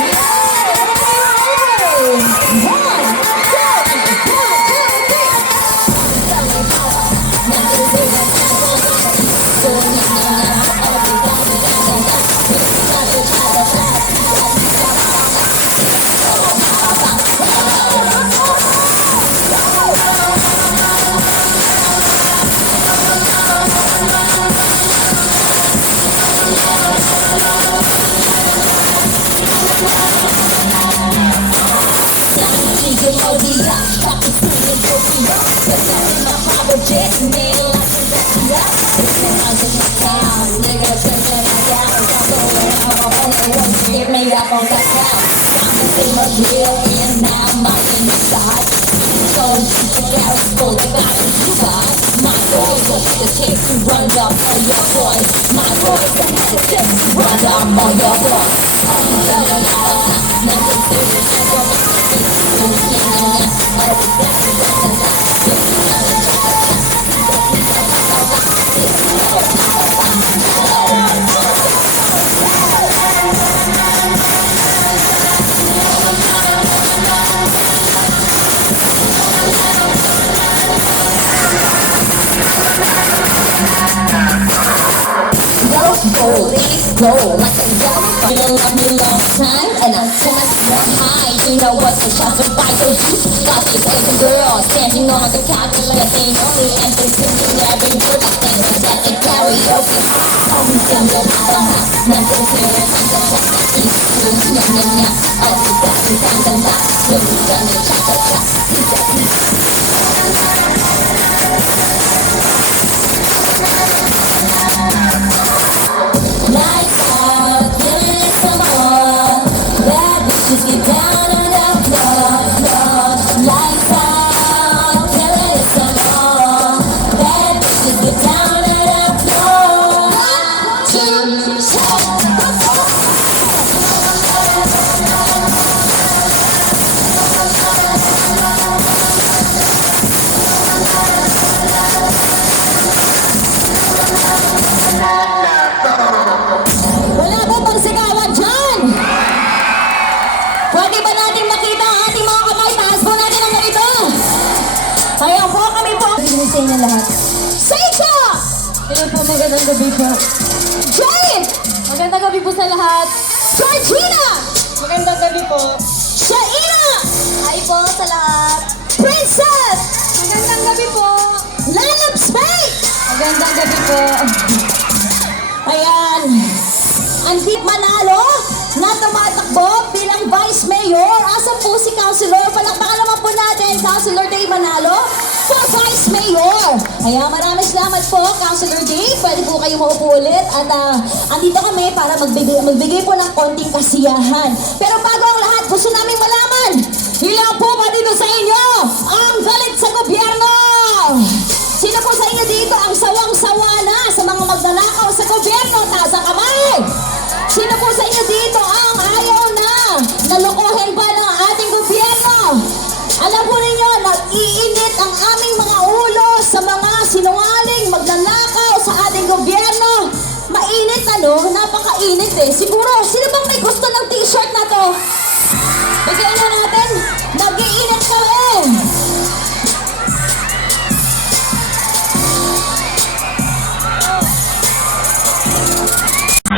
Yeah. Me up on that cloud. Something was real and now my inside. So the carry full of God. My boys will take a chance to up on your boys. My boys will take a chance to up on your boys. I don't mind. Bullies go like a young You love me long time and I'm feeling more high You know what the shots of fight so you Asian girls standing on the couch But they only and they're singing every word I think that the karaoke don't to I'm Kaya po kami po. Bigyan sa inyo lahat. Seika! Hello po, magandang gabi po. Jade! Magandang gabi po sa lahat. Georgina! Magandang gabi po. Shaina! Hi po sa lahat. Princess! Magandang gabi po. Lalab Spade! Magandang gabi po. Ayan. Andip Manalo na tumatakbo bilang Vice Mayor. Asan po si Councilor? Palakpakan naman po natin, Councilor Day Manalo Ayan, maraming salamat po, Councilor Day. Pwede po kayo maupo ulit. At ah, andito kami para magbigay, magbigay po ng konting kasiyahan. Pero bago ang lahat, gusto namin malaman, ilang po ano? Napakainit eh. Siguro, sino bang may gusto ng t-shirt na to? Bigyan na natin